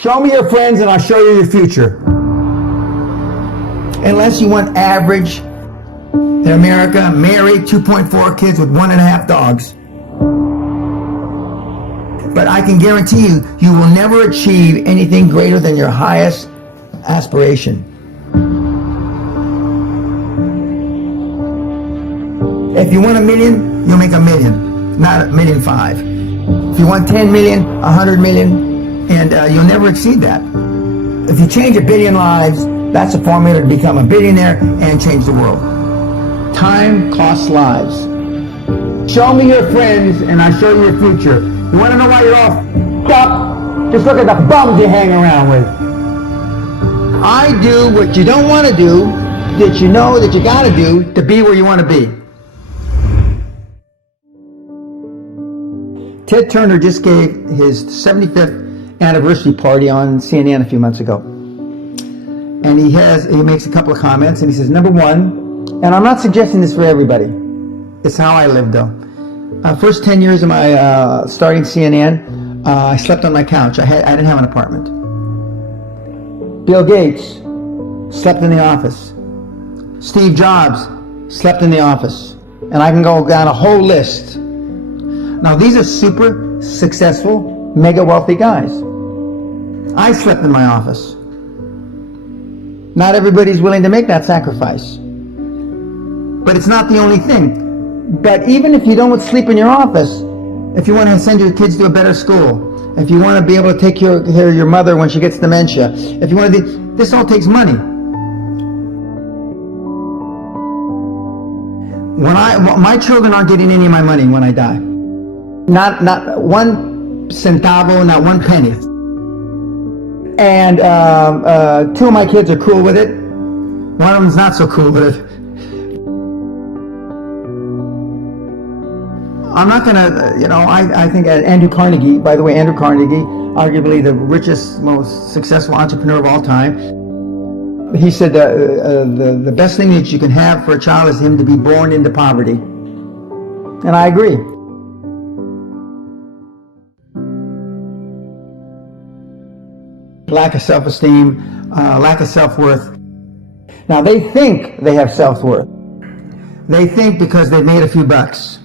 Show me your friends and I'll show you your future. Unless you want average in America, married, 2.4 kids with 1.5 dogs. But I can guarantee you, you will never achieve anything greater than your highest aspiration. If you want $1 million, you'll make $1 million, not $1.5 million. If you want 10 million, 100 million, and you'll never exceed that. If you change 1 billion lives, that's a formula to become a billionaire and change the world. Time costs lives. Show me your friends and I'll show you your future. You want to know why you're all up? Just look at the bums you hang around with. I do what you don't want to do, that you know that you got to do to be where you want to be. Ted Turner just gave his 75th anniversary party on CNN a few months ago. And he makes a couple of comments and he says, number one, and I'm not suggesting this for everybody, it's how I live though. First 10 years of my starting CNN, I slept on my couch. I didn't have an apartment. Bill Gates slept in the office. Steve Jobs slept in the office. And I can go down a whole list. Now these are super successful, mega wealthy guys. I slept in my office. Not everybody's willing to make that sacrifice. But it's not the only thing. But even if you don't sleep in your office, if you want to send your kids to a better school, if you want to be able to take care of your mother when she gets dementia, if you want to do, this all takes money. My children aren't getting any of my money when I die. Not one centavo, not one penny. And 2 of my kids are cool with it. One of them's not so cool with it. I'm not gonna, I think Andrew Carnegie, by the way, Andrew Carnegie, arguably the richest, most successful entrepreneur of all time, he said the best thing that you can have for a child is him to be born into poverty. And I agree. Lack of self-esteem, lack of self-worth. Now they think they have self-worth. They think because they made a few bucks.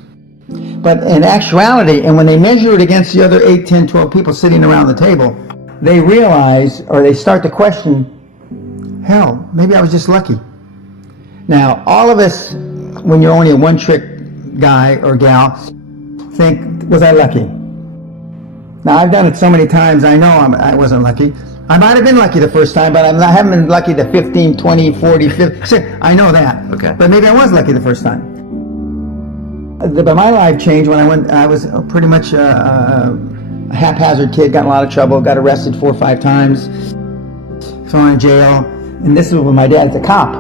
But in actuality, and when they measure it against the other 8, 10, 12 people sitting around the table, they realize, or they start to question, hell, maybe I was just lucky. Now, all of us, when you're only a one-trick guy or gal, think, was I lucky? Now, I've done it so many times, I know I wasn't lucky. I might have been lucky the first time, but I haven't been lucky the 15, 20, 40, 50. I know that. Okay. But maybe I was lucky the first time. But my life changed when I was pretty much a haphazard kid, got in a lot of trouble, got arrested 4 or 5 times, thrown in jail, and this was when my dad's a cop.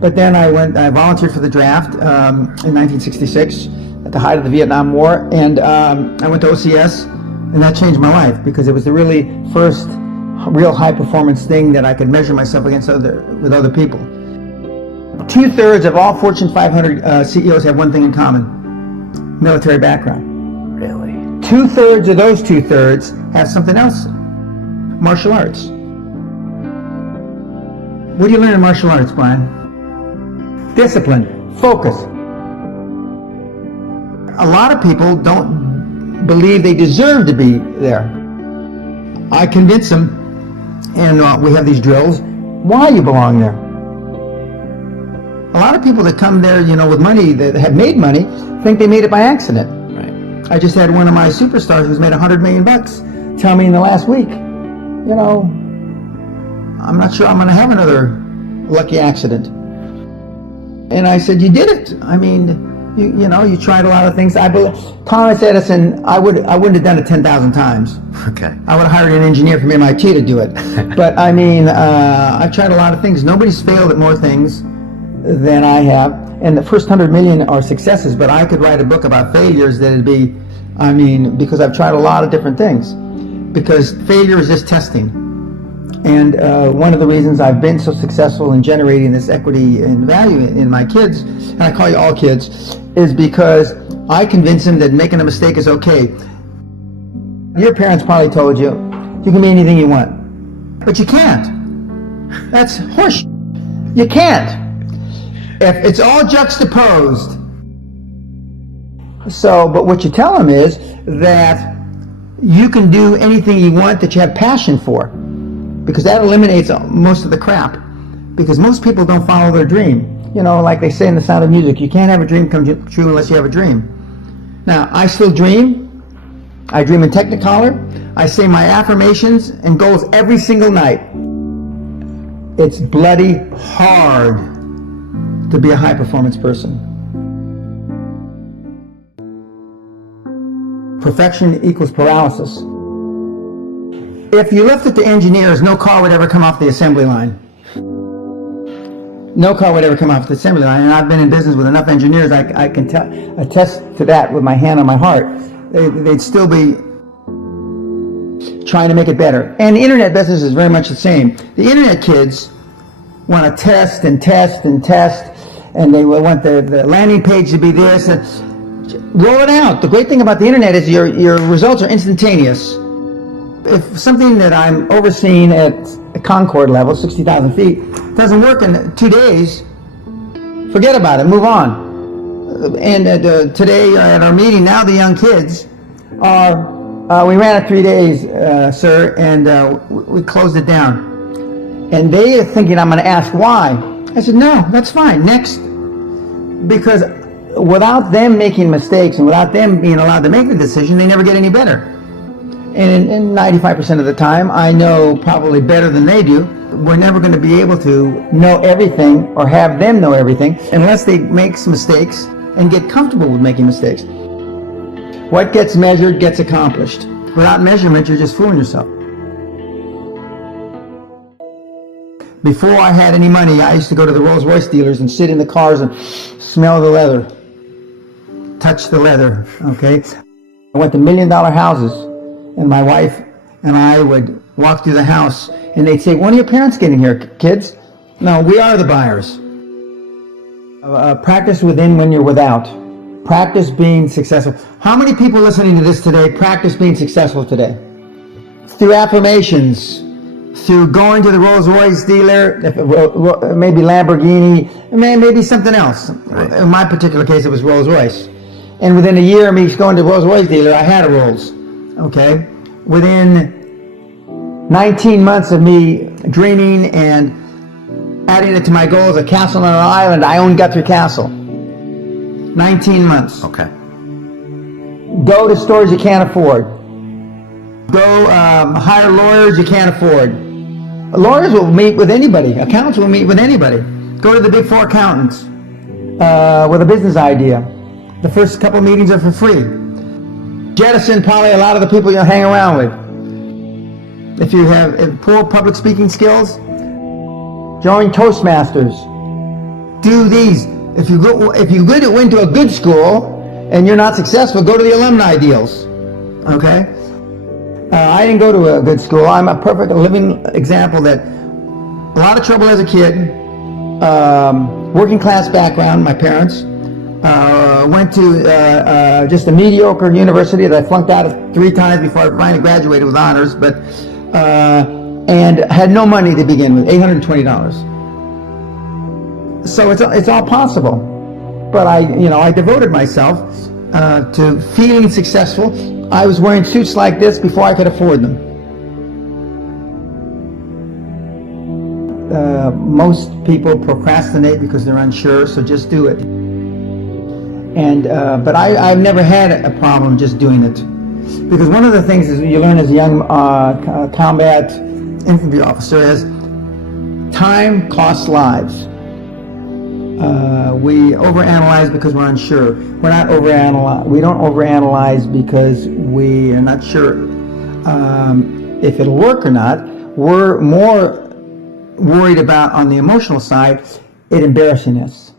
But then I volunteered for the draft in 1966 at the height of the Vietnam War, and I went to OCS, and that changed my life because it was the really first real high performance thing that I could measure myself against with other people. 2/3 of all Fortune 500 CEOs have one thing in common: military background. Really? 2/3 of those 2/3 have something else: martial arts. What do you learn in martial arts, Brian? Discipline, focus. A lot of people don't believe they deserve to be there. I convince them, and we have these drills, why you belong there. A lot of people that come there, with money, that have made money, think they made it by accident. Right. I just had one of my superstars who's made $100 million tell me in the last week, I'm not sure I'm going to have another lucky accident. And I said, you did it. I mean, you tried a lot of things. Thomas Edison, I wouldn't have done it 10,000 times. Okay. I would have hired an engineer from MIT to do it. But I mean, I've tried a lot of things. Nobody's failed at more things than I have, and the first 100 million are successes, but I could write a book about failures that'd be, because I've tried a lot of different things, because failure is just testing. And one of the reasons I've been so successful in generating this equity and value in my kids, and I call you all kids, is because I convince them that making a mistake is okay. Your parents probably told you, you can be anything you want. But you can't. That's horseshit. You can't. If it's all juxtaposed. So, but what you tell them is that you can do anything you want that you have passion for, because that eliminates most of the crap. Because most people don't follow their dream. You know, like they say in The Sound of Music, you can't have a dream come true unless you have a dream. Now, I still dream. I dream in Technicolor. I say my affirmations and goals every single night. It's bloody hard to be a high-performance person. Perfection equals paralysis. If you left it to engineers, no car would ever come off the assembly line. No car would ever come off the assembly line. And I've been in business with enough engineers, I can attest to that with my hand on my heart. They'd still be trying to make it better. And the internet business is very much the same. The internet kids want to test and test and test, and they want the landing page to be this. Roll it out. The great thing about the internet is your results are instantaneous. If something that I'm overseeing at a Concord level, 60,000 feet, doesn't work in 2 days, forget about it, move on. And today at our meeting, now the young kids are, we ran it 3 days, sir, and we closed it down. And they are thinking I'm going to ask why. I said, no, that's fine, next. Because without them making mistakes and without them being allowed to make the decision, they never get any better. And in 95% of the time, I know probably better than they do. We're never going to be able to know everything or have them know everything unless they make some mistakes and get comfortable with making mistakes. What gets measured gets accomplished. Without measurement, you're just fooling yourself. Before I had any money, I used to go to the Rolls-Royce dealers and sit in the cars and smell the leather, touch the leather, okay? I went to $1 million houses, and my wife and I would walk through the house, and they'd say, when are your parents getting here, kids? No, we are the buyers. Practice within when you're without. Practice being successful. How many people listening to this today practice being successful today? Through affirmations, through going to the Rolls-Royce dealer, maybe Lamborghini, maybe something else. Right. In my particular case, it was Rolls-Royce. And within a year of me going to the Rolls-Royce dealer, I had a Rolls. Okay? Within 19 months of me dreaming and adding it to my goals, a castle on an island, I own Guthrie Castle. 19 months. Okay. Go to stores you can't afford. Go hire lawyers you can't afford. Lawyers will meet with anybody. Accountants will meet with anybody. Go to the big four accountants with a business idea. The first couple meetings are for free. Jettison probably a lot of the people you'll hang around with. If you have poor public speaking skills, join Toastmasters. Do these. If you went to a good school and you're not successful, go to the alumni deals. Okay? I didn't go to a good school. I'm a perfect living example that a lot of trouble as a kid, working class background, my parents, went to just a mediocre university that I flunked out of 3 times before I finally graduated with honors, but and had no money to begin with, $820. So it's all possible. But I devoted myself to feeling successful. I was wearing suits like this before I could afford them. Most people procrastinate because they're unsure, so just do it. And but I've never had a problem just doing it, because one of the things is you learn as a young combat infantry officer is time costs lives. We overanalyze because we're unsure. We don't overanalyze because we are not sure if it'll work or not. We're more worried about, on the emotional side, it embarrassing us.